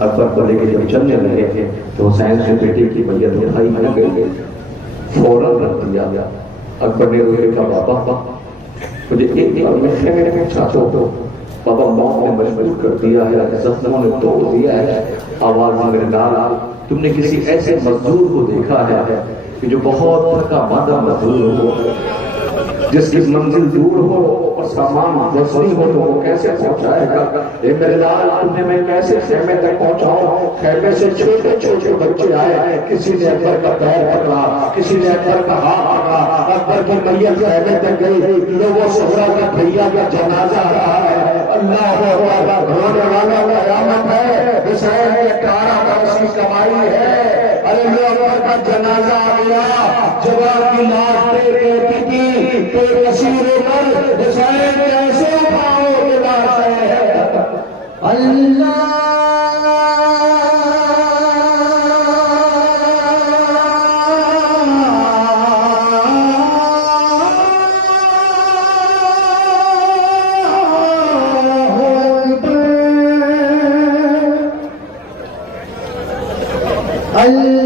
اکبر کو لے کے جب چلنے لگے تو حسین سے بیٹے کی میت اٹھائی نہ گئی، فوراً رکھ دیا گیا۔ اکبر نے روئے کہا بابا مجھے ایک بار میں خیمے میں چاہتا ہوں، بابا موت نے مجبور کر دیا ہے، زخموں نے توڑ دیا ہے، آواز میں ڈال تم نے کسی ایسے مزدور کو دیکھا ہے کہ جو بہت تھکا مادہ مزدور ہو، جس کی منزل دور ہو اور سامان وزنی ہو تو وہ کیسے پہنچائے گا؟ اے میرے لال تمہیں میں کیسے خیمے تک پہنچاؤں؟ خیمے سے چھوٹے چھوٹے بچے آئے، کسی نے اکبر کا پیر پکڑا، کسی نے اکبر کا ہاتھ پکڑا، اکبر کی میت خیمے تک گئی، لوگوں صحرا کا بھیا کا جنازہ آ رہا ہے، اللہ اکبر، رونے والا قیامت ہے، حسین کے 18 برس کی کمائی ہے، ارے میرے اکبر کا جنازہ آ گیا، جوان کی لاش ٹیک کی تو کثیر عمر حسین کیسے اٹھاؤ کے لاش ہے اللہ اللہ